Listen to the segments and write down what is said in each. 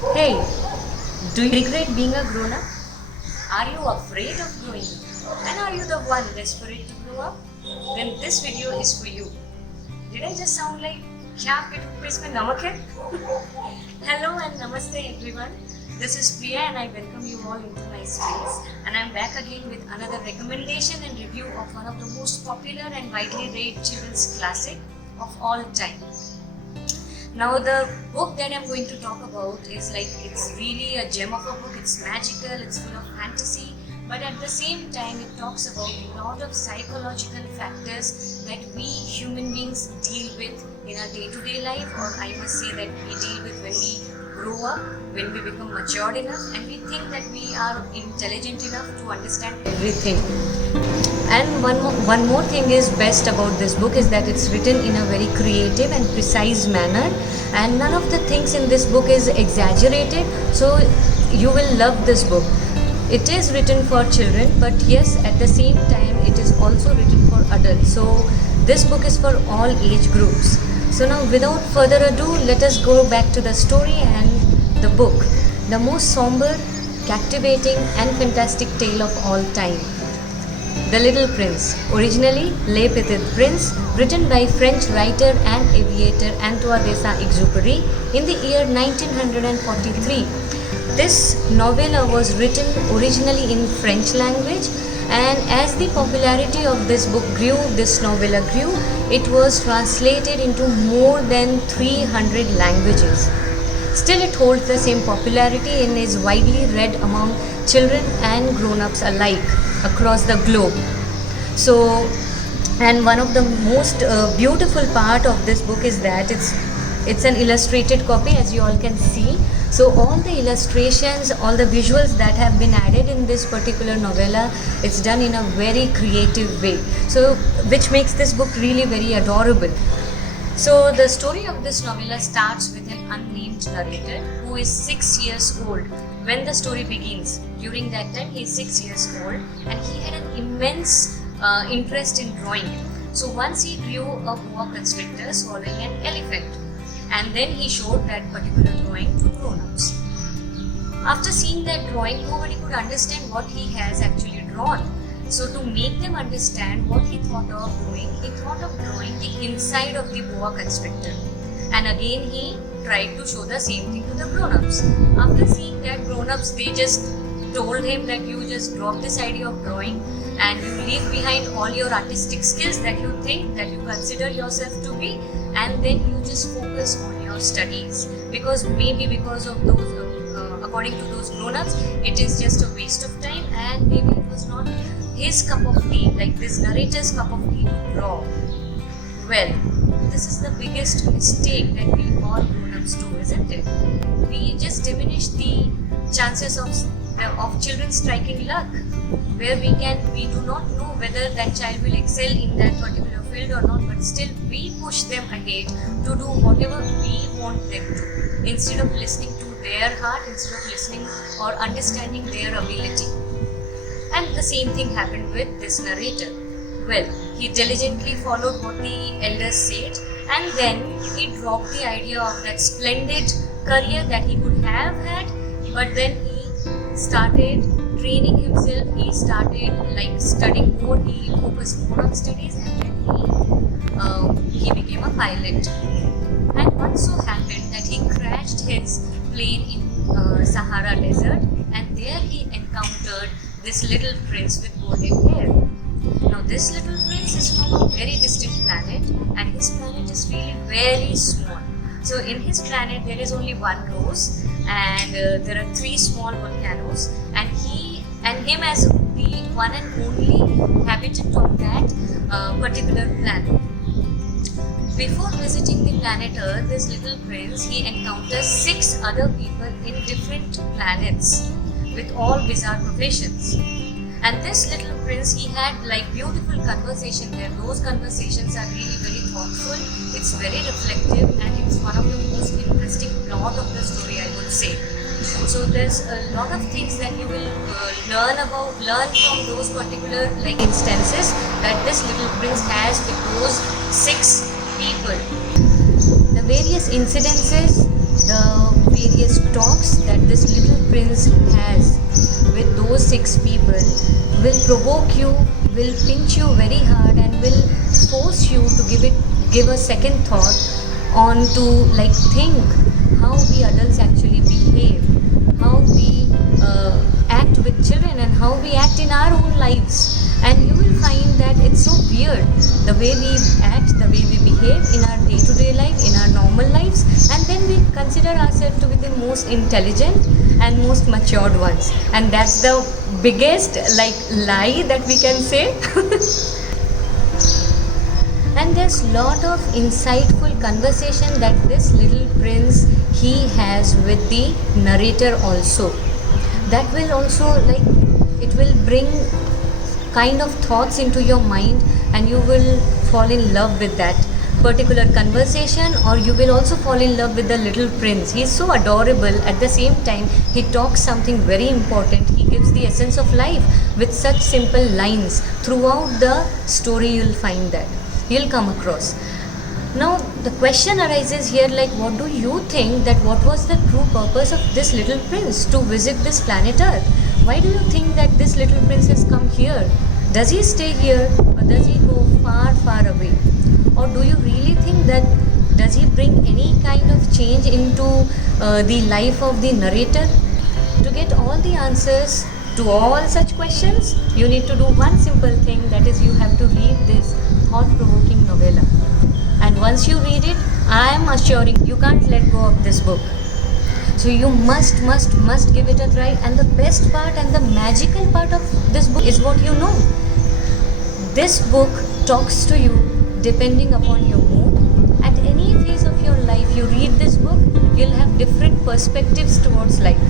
Hey, do you regret being a grown up? Are you afraid of growing up? And are you the one desperate to grow up? Then this video is for you. Did I just sound like क्या आपके toothpaste में नमक है? Hello and namaste everyone. This is Priya and I welcome you all into my space. And I'm back again with another recommendation and review of one of the most popular and widely read children's classic of all time. Now the book that I'm going to talk about is it's really a gem of a book. It's magical, it's full of fantasy, but at the same time it talks about a lot of psychological factors that we human beings deal with in our day-to-day life, or I must say that we deal with when we grow up, when we become matured enough and we think that we are intelligent enough to understand everything. And one more thing is best about this book is that it's written in a very creative and precise manner, and none of the things in this book is exaggerated, so you will love this book. It is written for children, but yes, at the same time it is also written for adults, so this book is for all age groups. So now without further ado, let us go back to the story and the book, the most somber, captivating and fantastic tale of all time. The Little Prince, originally Le Petit Prince, written by French writer and aviator Antoine de Saint-Exupéry in the year 1943. This novella was written originally in French language, and as the popularity of this book grew, this novella grew, it was translated into more than 300 languages. Still, it holds the same popularity and is widely read among children and grown-ups alike across the globe. So, and one of the most beautiful part of this book is that it's an illustrated copy, as you all can see. So all the illustrations, all the visuals that have been added in this particular novella, it's done in a very creative way, so which makes this book really very adorable. So the story of this novella starts with an unnamed narrator who is 6 years old when the story begins. During that time he is 6 years old and he had an immense interest in drawing. So once he drew a boa constrictor swallowing an elephant, and then he showed that particular drawing to grown-ups. After seeing that drawing, nobody could understand what he has actually drawn. So to make them understand what he thought of doing, he thought of drawing the inside of the boa constrictor. And again he tried to show the same thing to the grown-ups. After seeing that, grown-ups, they just told him that you just drop this idea of drawing and you leave behind all your artistic skills that you think, that you consider yourself to be, and then you just focus on your studies, because of those according to those grown-ups, it is just a waste of time, and maybe it was not his cup of tea, like this narrator's cup of tea to draw. Well, this is the biggest mistake that we all grown-ups do, isn't it? We just diminish the chances of children striking luck, where we do not know whether that child will excel in that particular field or not, but still we push them ahead to do whatever we want them to, instead of listening to their heart, instead of listening or understanding their ability. And the same thing happened with this narrator. Well, he diligently followed what the elders said, and then he dropped the idea of that splendid career that he could have had, but then he started training himself, he started studying more, he focused more on studies, and then he became a pilot. And what so happened that he crashed his plane in Sahara Desert, and there he encountered this little prince with golden hair. Now this little prince is from a very distant planet, and his planet is really very small. So in his planet there is only one rose, and there are 3 small volcanoes, and him as the one and only inhabitant of that particular planet. Before visiting the planet Earth, this little prince, he encounters 6 other people in different planets with all bizarre professions. And this little prince, he had beautiful conversation there. Those conversations are really very thoughtful, it's very reflective, and it's one of the most interesting plot of the story, I would say. So there's a lot of things that you will learn from those particular instances that this little prince has with those 6 people. The various incidences the various talks that this little prince has with those 6 people will provoke you, will pinch you very hard, and will force you to give a second thought on to like think how we adults actually behave, how we act with children, and how we act in our own lives. And you will find that it's so weird the way we act, the way we behave in our day-to-day life, in our normal lives, and then we consider ourselves to be the most intelligent and most matured ones, and that's the biggest like lie that we can say. And there's lot of insightful conversation that this little prince he has with the narrator also, that will also like it will bring kind of thoughts into your mind, and you will fall in love with that particular conversation, or you will also fall in love with the little prince. He is so adorable. At the same time, he talks something very important. He gives the essence of life with such simple lines. Throughout the story you'll find that you'll come across. Now the question arises here, like what do you think that what was the true purpose of this little prince to visit this planet Earth? Why do you think that this little prince has come here? Does he stay here, or does he go far, far away? Or do you really think that does he bring any kind of change into the life of the narrator? To get all the answers to all such questions, you need to do one simple thing, that is you have to read this thought-provoking novella. And once you read it, I am assuring you can't let go of this book. So you must give it a try. And the best part and the magical part of this book is what you know. This book talks to you depending upon your mood. At any phase of your life, you read this book, you'll have different perspectives towards life.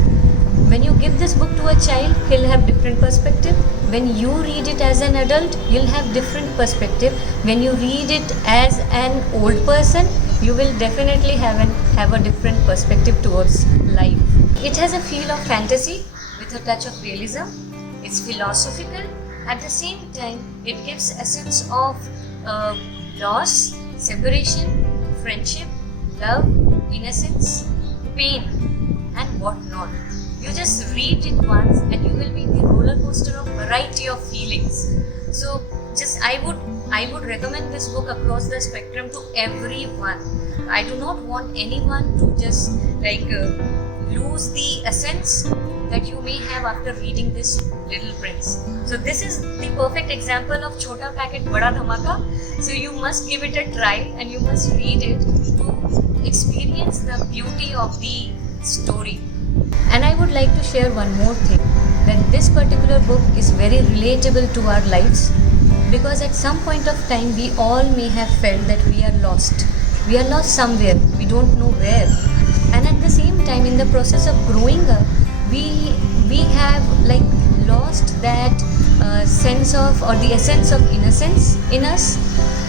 When you give this book to a child, he'll have different perspective. When you read it as an adult, you'll have different perspective. When you read it as an old person, you will definitely have a different perspective towards life. It has a feel of fantasy with a touch of realism. It's philosophical. At the same time, it gives a sense of loss, separation, friendship, love, innocence, pain, and whatnot. You just read it once and you will be in the roller coaster of variety of feelings. So I would recommend this book across the spectrum to everyone. I do not want anyone to just lose the essence that you may have after reading this Little Prince. So this is the perfect example of Chota Packet Bada Dhamaka. So you must give it a try and you must read it to experience the beauty of the story. And I would like to share one more thing, that this particular book is very relatable to our lives, because at some point of time we all may have felt that we are lost. We are lost somewhere, we don't know where. And at the same time, in the process of growing up, we have lost that sense of, or the essence of innocence in us,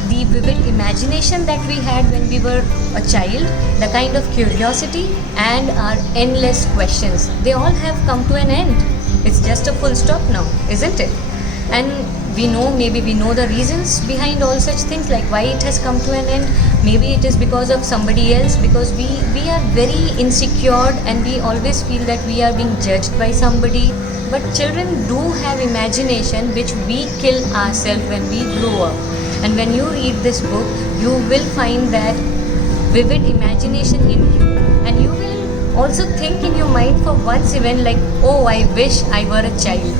the vivid imagination that we had when we were a child, the kind of curiosity and our endless questions. They all have come to an end. It's just a full stop now, isn't it? And maybe we know the reasons behind all such things, like why it has come to an end. Maybe it is because of somebody else, because we are very insecure and we always feel that we are being judged by somebody. But children do have imagination, which we kill ourselves when we grow up. And when you read this book, you will find that vivid imagination in you, and you will also think in your mind for once even oh, I wish I were a child.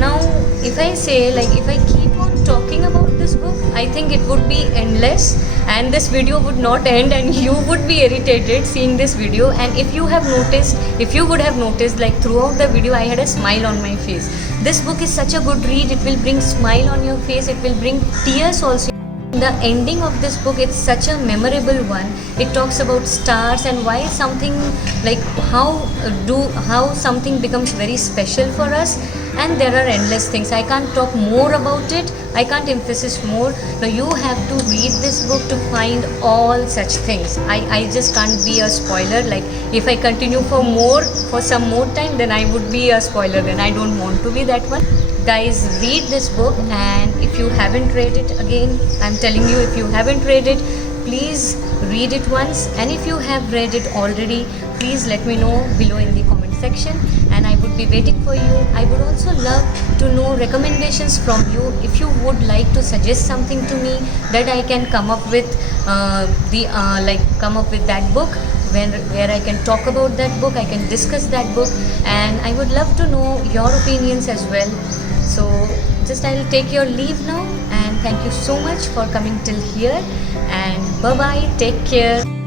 Now, if I say, if I keep on talking about this book, I think it would be endless and this video would not end and you would be irritated seeing this video. And if you would have noticed, throughout the video I had a smile on my face. This book is such a good read. It will bring smile on your face. It will bring tears also. The ending of this book, it's such a memorable one. It talks about stars and why something how something becomes very special for us. And there are endless things. I can't talk more about it. I can't emphasize more. So you have to read this book to find all such things. I just can't be a spoiler. If I continue for some more time, then I would be a spoiler. Then I don't want to be that one. Guys, read this book, and if you haven't read it, again I'm telling you, if you haven't read it, please read it once, and if you have read it already, please let me know below in the comment section, and I would be waiting for you. I would also love to know recommendations from you. If you would like to suggest something to me that I can come up with come up with that book, where I can talk about that book, I can discuss that book, and I would love to know your opinions as well. So just I'll take your leave now, and thank you so much for coming till here, and bye bye, take care.